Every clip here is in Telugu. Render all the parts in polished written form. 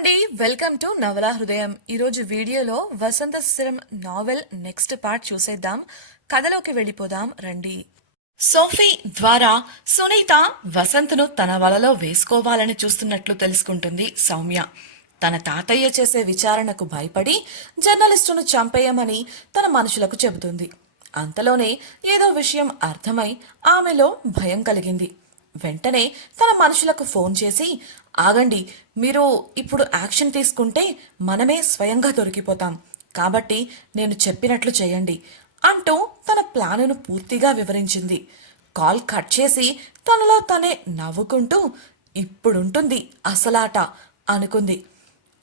అండి, వెల్కమ్ టు నవల హృదయం. ఈరోజు వీడియోలో వసంత శిశిరం నావెల్ నెక్స్ట్ పార్ట్ చూసేద్దాం. కథలోకి వెళ్ళిపోదాం రండి. సోఫీ ద్వారా సునీత వసంత్ను తన వలలో వేసుకోవాలని చూస్తున్నట్లు తెలుసుకుంటుంది సౌమ్య. తన తాతయ్య చేసే విచారణకు భయపడి జర్నలిస్టును చంపేయమని తన మనుషులకు చెబుతుంది. అంతలోనే ఏదో విషయం అర్థమై ఆమెలో భయం కలిగింది. వెంటనే తన మనుషులకు ఫోన్ చేసి, ఆగండి, మీరు ఇప్పుడు యాక్షన్ తీసుకుంటే మనమే స్వయంగా దొరికిపోతాం, కాబట్టి నేను చెప్పినట్లు చేయండి అంటూ తన ప్లానును పూర్తిగా వివరించింది. కాల్ కట్ చేసి తనలో తనే నవ్వుకుంటూ ఇప్పుడుంటుంది అసలాట అనుకుంది.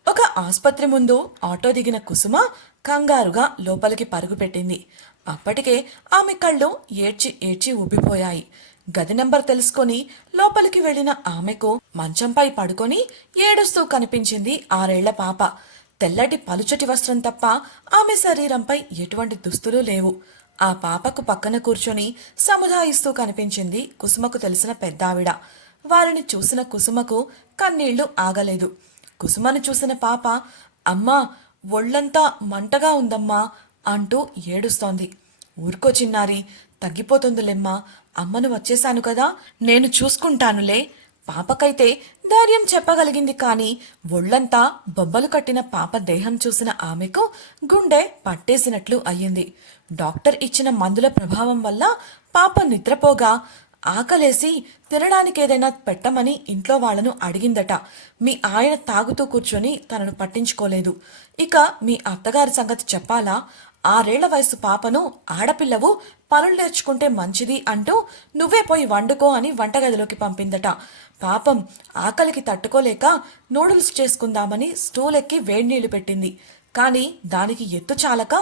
ఒక ఆస్పత్రి ముందు ఆటో దిగిన కుసుమ కంగారుగా లోపలికి పరుగుపెట్టింది. అప్పటికే ఆమె కళ్ళు ఏడ్చి ఏడ్చి ఉబ్బిపోయాయి. గది నంబర్ తెలుసుకొని లోపలికి వెళ్లిన ఆమెకు మంచంపై పడుకొని ఏడుస్తూ కనిపించింది 6 ఏళ్ల పాప. తెల్లటి పలుచటి వస్త్రం తప్ప ఆమె శరీరంపై ఎటువంటి దుస్తులు లేవు. ఆ పాపకు పక్కన కూర్చొని సముదాయిస్తూ కనిపించింది కుసుమకు తెలిసిన పెద్దావిడ. వారిని చూసిన కుసుమకు కన్నీళ్లు ఆగలేదు. కుసుమను చూసిన పాప, అమ్మా, ఒళ్లంతా మంటగా ఉందమ్మా అంటూ ఏడుస్తోంది. ఊరుకో చిన్నారి, తగ్గిపోతుందిలేమ్మా, అమ్మను వచ్చేశాను కదా, నేను చూసుకుంటానులే. పాపకైతే ధైర్యం చెప్పగలిగింది. కాని ఒళ్లంతా బొబ్బలు కట్టిన పాప దేహం చూసిన ఆమెకు గుండె పట్టేసినట్లు అయ్యింది. డాక్టర్ ఇచ్చిన మందుల ప్రభావం వల్ల పాప నిద్రపోగా ఆకలేసి తినడానికేదైనా పెట్టమని ఇంట్లో వాళ్లను అడిగిందట. మీ ఆయన తాగుతూ కూర్చొని తనను పట్టించుకోలేదు. ఇక మీ అత్తగారి సంగతి చెప్పాలా? 6 ఏళ్ల వయసు పాపను ఆడపిల్లవు, పనులు నేర్చుకుంటే మంచిది అంటూ నువ్వే పోయి వండుకో అని వంటగదిలోకి పంపిందట. పాపం ఆకలికి తట్టుకోలేక నూడిల్స్ చేసుకుందామని స్టూల్ ఎక్కి వేడినీళ్లు పెట్టింది. కాని దానికి ఎత్తు చాలక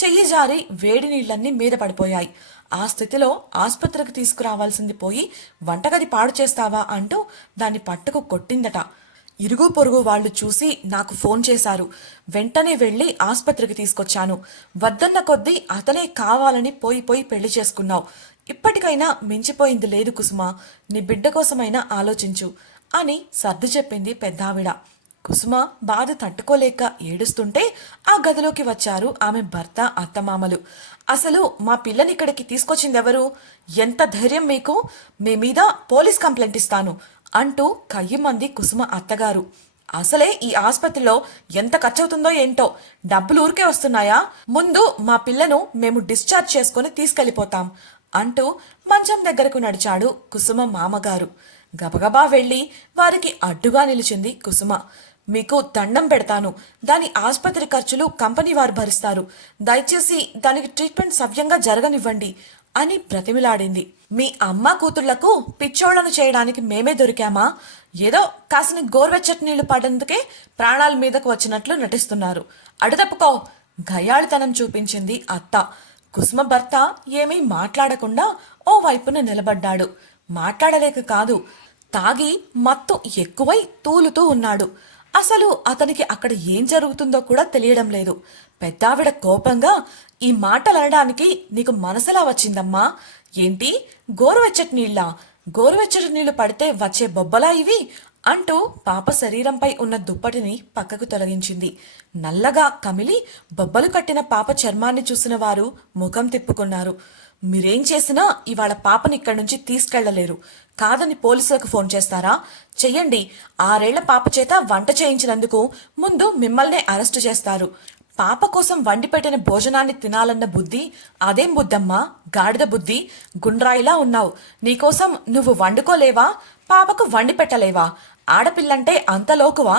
చెయ్యి జారి వేడి నీళ్లన్నీ మీద పడిపోయాయి. ఆ స్థితిలో ఆస్పత్రికి తీసుకురావాల్సింది పోయి వంటగది పాడు చేస్తావా అంటూ దాన్ని పట్టుకు కొట్టిందట. ఇరుగు పొరుగు వాళ్లు చూసి నాకు ఫోన్ చేశారు. వెంటనే వెళ్లి ఆస్పత్రికి తీసుకొచ్చాను. వద్దన్న కొద్దీ అతనే కావాలని పోయి పెళ్లి చేసుకున్నావు. ఇప్పటికైనా మించిపోయింది లేదు కుసుమ, నీ బిడ్డ కోసమైనా ఆలోచించు అని సర్ది చెప్పింది పెద్దావిడ. కుసుమ బాధ తట్టుకోలేక ఏడుస్తుంటే ఆ గదిలోకి వచ్చారు ఆమె భర్త, అత్తమామలు. అసలు మా పిల్లని ఇక్కడికి తీసుకొచ్చిందెవరు? ఎంత ధైర్యం మీకు? మీ మీద పోలీస్ కంప్లైంట్ ఇస్తాను అంటూ కయ్యమంది కుసుమ అత్తగారు. అసలే ఈ ఆస్పత్రిలో ఎంత ఖర్చవుతుందో ఏంటో, డబ్బులు ఊరికే వస్తున్నాయా? ముందు మా పిల్లను మేము డిశ్చార్జ్ చేసుకుని తీసుకెళ్లిపోతాం అంటూ మంచం దగ్గరకు నడిచాడు కుసుమ మామగారు. గబగబా వెళ్లి వారికి అడ్డుగా నిలిచింది కుసుమ. మీకు దండం పెడతాను, దాని ఆస్పత్రి ఖర్చులు కంపెనీ వారు భరిస్తారు. దయచేసి దానికి ట్రీట్మెంట్ సవ్యంగా జరగనివ్వండి అని బ్రతిమిలాడింది. మీ అమ్మ కూతుళ్లకు పిచ్చోళ్లను చేయడానికి మేమే దొరికామా? ఏదో కాసిన గోరువెచ్చటి నీళ్లు పడేందుకే ప్రాణాల మీదకు వచ్చినట్లు నటిస్తున్నారు. అడుతప్పుకో, గయాళితనం చూపించింది అత్త. కుసుమ భర్త ఏమీ మాట్లాడకుండా ఓ వైపున నిలబడ్డాడు. మాట్లాడలేక కాదు, తాగి మత్తు ఎక్కువై తూలుతూ ఉన్నాడు. అసలు అతనికి అక్కడ ఏం జరుగుతుందో కూడా తెలియడం లేదు. పెద్దావిడ కోపంగా, ఈ మాటలనడానికి నీకు మనసులా వచ్చిందమ్మా? ఏంటి, గోరువెచ్చటి నీళ్ళా? గోరువెచ్చటి నీళ్లు పడితే వచ్చే బొబ్బలా ఇవి అంటూ పాప శరీరంపై ఉన్న దుప్పటిని పక్కకు తొలగించింది. నల్లగా కమిలి బొబ్బలు కట్టిన పాప చర్మాన్ని చూసిన వారు ముఖం తిప్పుకున్నారు. మీరేం చేసినా ఇవాళ పాపని ఇక్కడి నుంచి తీసుకెళ్లలేరు. కాదని పోలీసులకు ఫోన్ చేస్తారా? చెయ్యండి. 6 ఏళ్ల పాప చేత వంట చేయించినందుకు ముందు మిమ్మల్నే అరెస్టు చేస్తారు. పాప కోసం వండిపెట్టిన భోజనాన్ని తినాలన్న బుద్ధి అదేం బుద్ధమ్మా? గాడిద బుద్ధి. గుండ్రాయిలా ఉన్నావు. నీకోసం నువ్వు వండుకోలేవా? పాపకు వండి పెట్టలేవా? ఆడపిల్లంటే అంతలోకువా?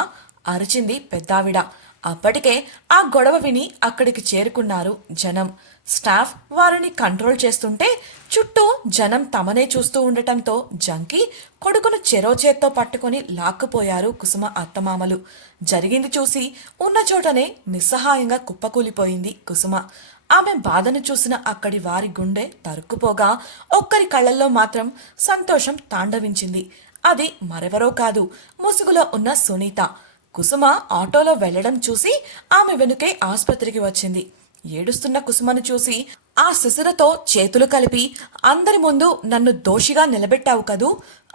అరిచింది పెద్దావిడ. అప్పటికే ఆ గొడవ విని అక్కడికి చేరుకున్నారు జనం. స్టాఫ్ వారిని కంట్రోల్ చేస్తుంటే చుట్టూ జనం తమనే చూస్తూ ఉండటంతో జంకి కొడుకును చెరో చేత్తో పట్టుకుని లాక్కుపోయారు కుసుమ అత్తమామలు. జరిగింది చూసి ఉన్న చోటనే నిస్సహాయంగా కుప్పకూలిపోయింది కుసుమ. ఆమె బాధను చూసిన అక్కడి వారి గుండె తరుక్కుపోగా ఒక్కరి కళ్ళల్లో మాత్రం సంతోషం తాండవించింది. అది మరెవరో కాదు, ముసుగులో ఉన్న సునీత. కుసుమ ఆటోలో వెళ్లడం చూసి ఆమె వెనుకే ఆస్పత్రికి వచ్చింది. ఏడుస్తున్న కుసుమను చూసి ఆ శిశిరతో చేతులు కలిపి అందరి ముందు నన్ను దోషిగా నిలబెట్టావు కదూ,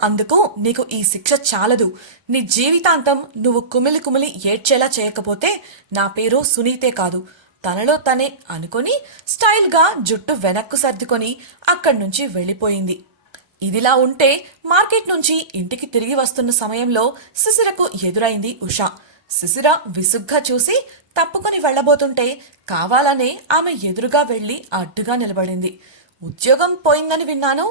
అందుకు నీకు ఈ శిక్ష చాలదు. నీ జీవితాంతం నువ్వు కుమిలి కుమిలి ఏడ్చేలా చేయకపోతే నా పేరు సునీతే కాదు. తనలో తనే అనుకొని స్టైల్గా జుట్టు వెనక్కు సర్దుకొని అక్కడి నుంచి వెళ్ళిపోయింది. ఇదిలా ఉంటే మార్కెట్ నుంచి ఇంటికి తిరిగి వస్తున్న సమయంలో శిశిరకు ఎదురైంది ఉష. శిశిర విసుగ్గా చూసి తప్పుకొని వెళ్లబోతుంటే కావాలనే ఆమె ఎదురుగా వెళ్లి అడ్డుగా నిలబడింది. ఉద్యోగం పోయిందని విన్నాను.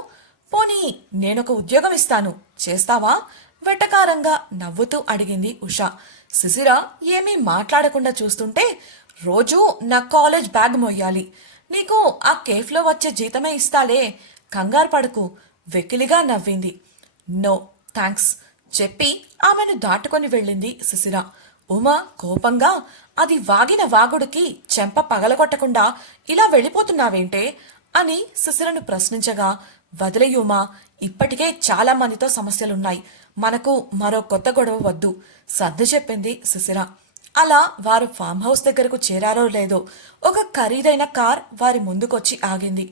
పోనీ నేనొక ఉద్యోగం ఇస్తాను, చేస్తావా? వెటకారంగా నవ్వుతూ అడిగింది ఉష. శిశిర ఏమీ మాట్లాడకుండా చూస్తుంటే, రోజూ నా కాలేజ్ బ్యాగ్ మోయాలి, నీకు ఆ కేఫ్లో వచ్చే జీతమే ఇస్తాలే, కంగారు పడకు, వెకిలిగా నవ్వింది. నో థ్యాంక్స్ చెప్పి ఆమెను దాటుకొని వెళ్ళింది శిశిర. ఉమ కోపంగా, అది వాగిన వాగుడికి చెంప పగలగొట్టకుండా ఇలా వెళ్ళిపోతున్నావేంటే అని శిశిరను ప్రశ్నించగా, వదిలేయుమా, ఇప్పటికే చాలా మందితో సమస్యలున్నాయి, మనకు మరో కొత్త గొడవ వద్దు సర్ది చెప్పింది శిశిర. అలా వారు ఫామ్ హౌస్ దగ్గరకు చేరారో లేదో ఒక ఖరీదైన కార్ వారి ముందుకొచ్చి ఆగింది.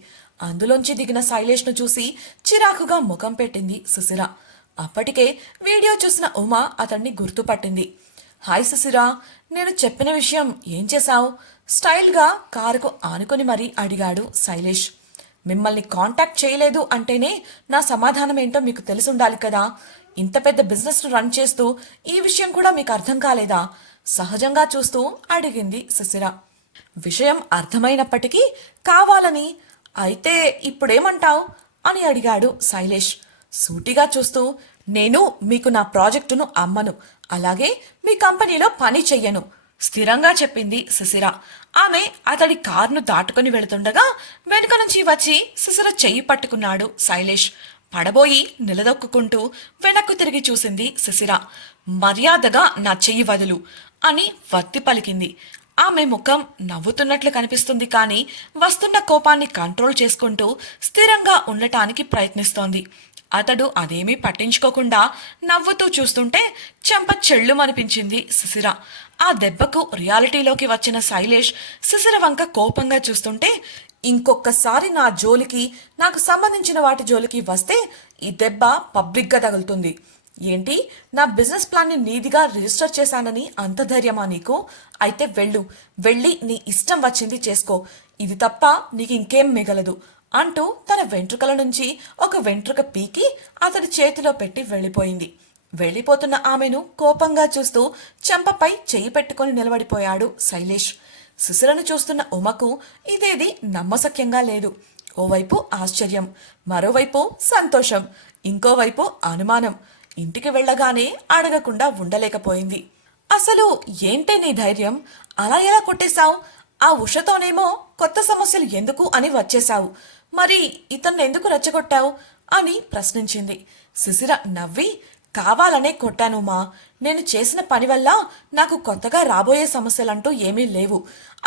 అందులోంచి దిగిన శైలేష్ను చూసి చిరాకుగా ముఖం పెట్టింది శిశిర. అప్పటికే వీడియో చూసిన ఉమా అతన్ని గుర్తుపట్టింది. హాయ్ శిశిర, నేను చెప్పిన విషయం ఏం చేశావు? స్టైల్గా కారుకు ఆనుకొని మరీ అడిగాడు శైలేష్. మిమ్మల్ని కాంటాక్ట్ చేయలేదు అంటేనే నా సమాధానం ఏంటో మీకు తెలిసుండాలి కదా. ఇంత పెద్ద బిజినెస్ను రన్ చేస్తూ ఈ విషయం కూడా మీకు అర్థం కాలేదా? సహజంగా చూస్తూ అడిగింది శిశిర. విషయం అర్థమైనప్పటికీ కావాలని, అయితే ఇప్పుడేమంటావు అని అడిగాడు శైలేష్. సూటిగా చూస్తూ, నేను మీకు నా ప్రాజెక్టును అమ్మను, అలాగే మీ కంపెనీలో పని చెయ్యను స్థిరంగా చెప్పింది శిశిర. ఆమె అతడి కారును దాటుకుని వెళుతుండగా వెనుక నుంచి వచ్చి శిశిర చెయ్యి పట్టుకున్నాడు శైలేష్. పడబోయి నిలదొక్కుంటూ వెనక్కు తిరిగి చూసింది శిశిర. మర్యాదగా నా చెయ్యి వదులు అని వత్తి పలికింది. ఆమె ముఖం నవ్వుతున్నట్లు కనిపిస్తుంది కానీ వస్తున్న కోపాన్ని కంట్రోల్ చేసుకుంటూ స్థిరంగా ఉండటానికి ప్రయత్నిస్తోంది. అతడు అదేమీ పట్టించుకోకుండా నవ్వుతూ చూస్తుంటే చెంప చెళ్ళుమనిపించింది శిశిర. ఆ దెబ్బకు రియాలిటీలోకి వచ్చిన శైలేష్ శిశిర వంక కోపంగా చూస్తుంటే, ఇంకొకసారి నా జోలికి, నాకు సంబంధించిన వాటి జోలికి వస్తే ఈ దెబ్బ పబ్లిక్గా తగులుతుంది. ఏంటి, నా బిజినెస్ ప్లాన్ని నీదిగా రిజిస్టర్ చేశానని అంత ధైర్యమా నీకు? అయితే వెళ్ళి నీ ఇష్టం వచ్చింది చేసుకో, ఇది తప్ప నీకు ఇంకేం మిగలదు అంటూ తన వెంట్రుకల నుంచి ఒక వెంట్రుక పీకి అతడి చేతిలో పెట్టి వెళ్ళిపోయింది. వెళ్ళిపోతున్న ఆమెను కోపంగా చూస్తూ చెంపపై చెయ్యి పెట్టుకుని నిలబడిపోయాడు శైలేష్. శిశిరను చూస్తున్న ఉమకు ఇదేది నమ్మశక్యంగా లేదు. ఓవైపు ఆశ్చర్యం, మరోవైపు సంతోషం, ఇంకోవైపు అనుమానం. ఇంటికి వెళ్ళగానే అడగకుండా ఉండలేకపోయింది. అసలు ఏంటే నీ ధైర్యం? అలా ఎలా కొట్టేశావు? ఆ ఉషతోనేమో కొత్త సమస్యలు ఎందుకు అని వచ్చేశావు, మరి ఇతన్ని ఎందుకు రెచ్చగొట్టావు అని ప్రశ్నించింది. శిశిర నవ్వి, కావాలనే కొట్టానుమా, నేను చేసిన పని వల్ల నాకు కొత్తగా రాబోయే సమస్యలంటూ ఏమీ లేవు.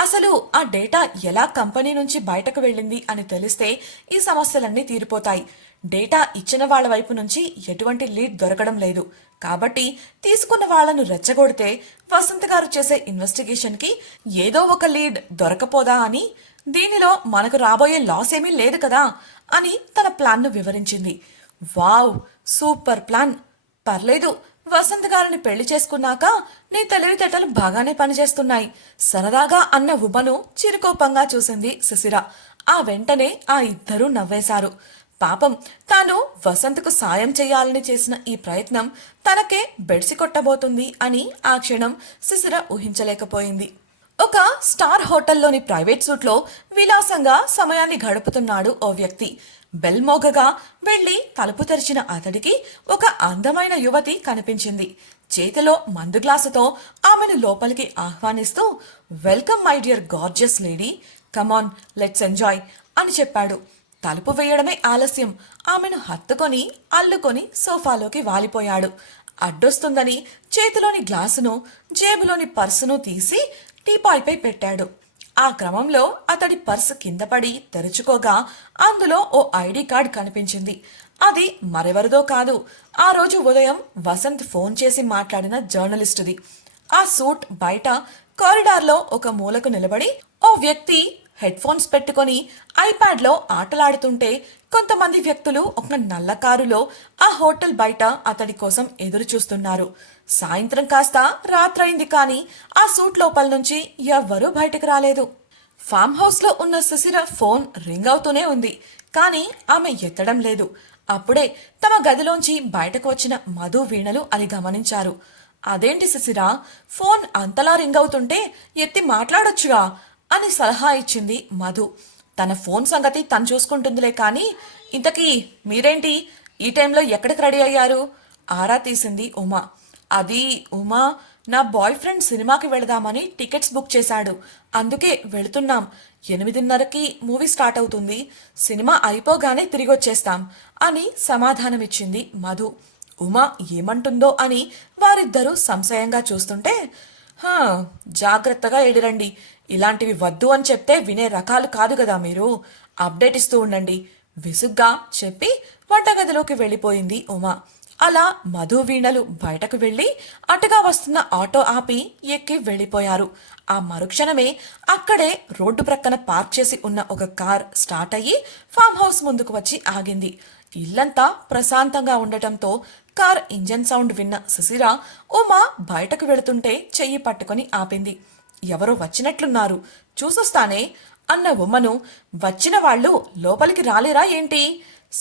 అసలు ఆ డేటా ఎలా కంపెనీ నుంచి బయటకు వెళ్ళింది అని తెలిస్తే ఈ సమస్యలన్నీ తీరిపోతాయి. డేటా ఇచ్చిన వాళ్ళ వైపు నుంచి ఎటువంటి లీడ్ దొరకడం లేదు, కాబట్టి తీసుకున్న వాళ్లను రెచ్చగొడితే వసంత్ గారు చేసే ఇన్వెస్టిగేషన్కి ఏదో ఒక లీడ్ దొరకపోదా అని, దీనిలో మనకు రాబోయే లాస్ ఏమీ లేదు కదా అని తన ప్లాన్ను వివరించింది. Wow, super plan. పర్లేదు, వసంత్ గారిని పెళ్లి చేసుకున్నాక నీ తెలివితేటలు బాగానే పనిచేస్తున్నాయి సరదాగా అన్న ఉమను చిరుకోపంగా చూసింది శిశిర. ఆ వెంటనే ఆ ఇద్దరూ నవ్వేశారు. పాపం, తాను వసంత్కు సాయం చేయాలని చేసిన ఈ ప్రయత్నం తనకే బెడిసి కొట్టబోతుంది అని ఆ క్షణం శిశిర ఊహించలేకపోయింది. ఒక స్టార్ హోటల్లోని ప్రైవేట్ సూట్లో విలాసంగా సమయాన్ని గడుపుతున్నాడు ఓ వ్యక్తి. బెల్ మోగగా వెళ్లి తలుపు తెరిచిన అతడికి ఒక అందమైన యువతి కనిపించింది. చేతిలో మందు గ్లాసుతో ఆమెను లోపలికి ఆహ్వానిస్తూ, welcome my dear gorgeous lady, come on let's enjoy అని చెప్పాడు. తలుపు వేయడమే ఆలస్యం ఆమెను హత్తుకొని అల్లుకొని సోఫాలోకి వాలిపోయాడు. అడ్డొస్తుందని చేతిలోని గ్లాసును జేబులోని పర్సును తీసి టీపాయ్పై పెట్టాడు. ఆ క్రమంలో అతడి పర్సు కింద పడి తెరుచుకోగా అందులో ఓ ఐడి కార్డ్ కనిపించింది. అది మరెవరిదో కాదు, ఆ రోజు ఉదయం వసంత్ ఫోన్ చేసి మాట్లాడిన జర్నలిస్టుది. ఆ సూట్ బయట కారిడార్లో ఒక మూలకు నిలబడి ఓ వ్యక్తి హెడ్ ఫోన్స్ పెట్టుకొని ఐప్యాడ్లో ఆటలాడుతుంటే కొంతమంది వ్యక్తులు ఒక నల్ల కారులో ఆ హోటల్ బయట అతడి కోసం ఎదురు చూస్తున్నారు. సాయంత్రం కాస్త రాత్రైంది కానీ ఆ సూట్ లోపల నుంచి ఎవ్వరూ బయటకు రాలేదు. ఫామ్ హౌస్ లో ఉన్న సుశిర ఫోన్ రింగ్ అవుతూనే ఉంది కానీ ఆమె ఎత్తడం లేదు. అప్పుడే తమ గదిలోంచి బయటకు వచ్చిన మధు వీణలు అది గమనించారు. అదేంటి సుశిర, ఫోన్ అంతలా రింగ్ అవుతుంటే ఎత్తి మాట్లాడొచ్చుగా అని సలహా ఇచ్చింది మధు. తన ఫోన్ సంగతి తను చూసుకుంటుందిలే కానీ ఇంతకీ మీరేంటి ఈ టైంలో ఎక్కడికి రెడీ అయ్యారు ఆరా తీసింది ఉమా. అది ఉమా, నా బాయ్ ఫ్రెండ్ సినిమాకి వెళదామని టికెట్స్ బుక్ చేశాడు, అందుకే వెళుతున్నాం. 8:30కి మూవీ స్టార్ట్ అవుతుంది, సినిమా అయిపోగానే తిరిగి వచ్చేస్తాం అని సమాధానమిచ్చింది మధు. ఉమా ఏమంటుందో అని వారిద్దరూ సంశయంగా చూస్తుంటే, హా, జాగ్రత్తగా ఎడిరండి, ఇలాంటివి వద్దు అని చెప్తే వినే రకాలు కాదు కదా మీరు, అప్డేట్ ఇస్తూ ఉండండి విసుగ్గా చెప్పి వంటగదిలోకి వెళ్ళిపోయింది ఉమా. అలా మధు వీణలు బయటకు వెళ్లి అటుగా వస్తున్న ఆటో ఆపి ఎక్కి వెళ్లిపోయారు. ఆ మరుక్షణమే అక్కడే రోడ్డు ప్రక్కన పార్క్ చేసి ఉన్న ఒక కార్ స్టార్ట్ అయ్యి ఫామ్ హౌస్ ముందుకు వచ్చి ఆగింది. ఇల్లంతా ప్రశాంతంగా ఉండటంతో కార్ ఇంజన్ సౌండ్ విన్న సుశిర ఉమా బయటకు వెళుతుంటే చెయ్యి పట్టుకుని ఆపింది. ఎవరో వచ్చినట్లున్నారు, చూసొస్తానే అన్న ఉమను వచ్చిన వాళ్ళు లోపలికి రాలేరా ఏంటి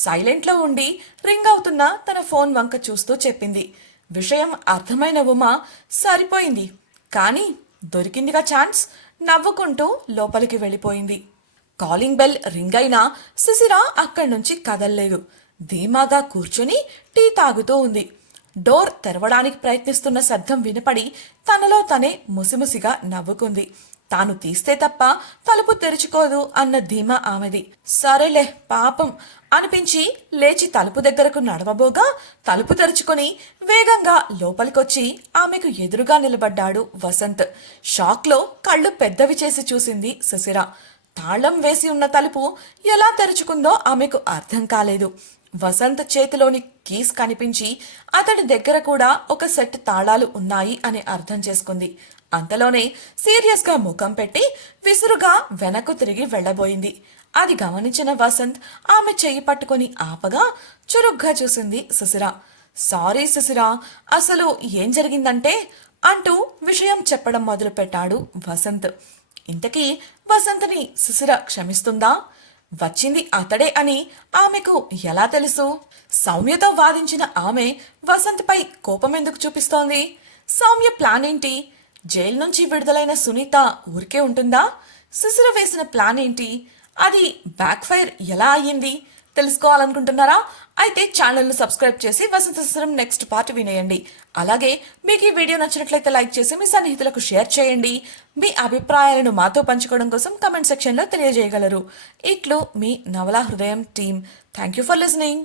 సైలెంట్లో ఉండి రింగ్ అవుతున్న తన ఫోన్ వంక చూస్తూ చెప్పింది. విషయం అర్థమైన ఉమా సరిపోయింది కానీ దొరికిందిగా ఛాన్స్ నవ్వుకుంటూ లోపలికి వెళ్ళిపోయింది. కాలింగ్ బెల్ రింగ్ అయినా సుశిర అక్కడి నుంచి కదల్లేదు. ధీమాగా కూర్చుని టీ తాగుతూ ఉంది. డోర్ తెరవడానికి ప్రయత్నిస్తున్న శబ్దం వినపడి తనలో తనే ముసిముసిగా నవ్వుకుంది. తాను తీస్తే తప్ప తలుపు తెరుచుకోదు అన్న ధీమా ఆమెది. సరేలే పాపం అనిపించి లేచి తలుపు దగ్గరకు నడవబోగా తలుపు తెరుచుకొని వేగంగా లోపలికొచ్చి ఆమెకు ఎదురుగా నిలబడ్డాడు వసంత్. షాక్లో కళ్ళు పెద్దవి చేసి చూసింది సుశిర. తాళం వేసి ఉన్న తలుపు ఎలా తెరుచుకుందో ఆమెకు అర్థం కాలేదు. వసంత్ చేతిలోని కీస్ కనిపించి అతడి దగ్గర కూడా ఒక సెట్ తాళాలు ఉన్నాయి అని అర్థం చేసుకుంది. అంతలోనే సీరియస్గా ముఖం పెట్టి విసురుగా వెనక్కు తిరిగి వెళ్లబోయింది. అది గమనించిన వసంత్ ఆమె చెయ్యి పట్టుకుని ఆపగా చురుగ్గా చూసింది సుశిర. సారీ సుశిర, అసలు ఏం జరిగిందంటే అంటూ విషయం చెప్పడం మొదలుపెట్టాడు వసంత్. ఇంతకీ వసంత్ని సుశిర క్షమిస్తుందా? వచ్చింది అతడే అని ఆమెకు ఎలా తెలుసు? సౌమ్యతో వాదించిన ఆమె వసంత్పై కోపమెందుకు చూపిస్తోంది? సౌమ్య ప్లాన్ ఏంటి? జైలు నుంచి విడుదలైన సునీత ఊరికే ఉంటుందా? సుశిర వేసిన ప్లాన్ ఏంటి? అది బ్యాక్ ఫైర్ ఎలా అయ్యింది? తెలుసుకోవాలనుకుంటున్నారా? అయితే ఛానల్ను సబ్స్క్రైబ్ చేసి వసంత శిశిరం నెక్స్ట్ పార్ట్ వినేయండి. అలాగే మీకు ఈ వీడియో నచ్చినట్లయితే లైక్ చేసి మీ సన్నిహితులకు షేర్ చేయండి. మీ అభిప్రాయాలను మాతో పంచుకోవడం కోసం కమెంట్ సెక్షన్లో తెలియజేయగలరు. ఇట్లు మీ నవలా హృదయం team. Thank you for listening.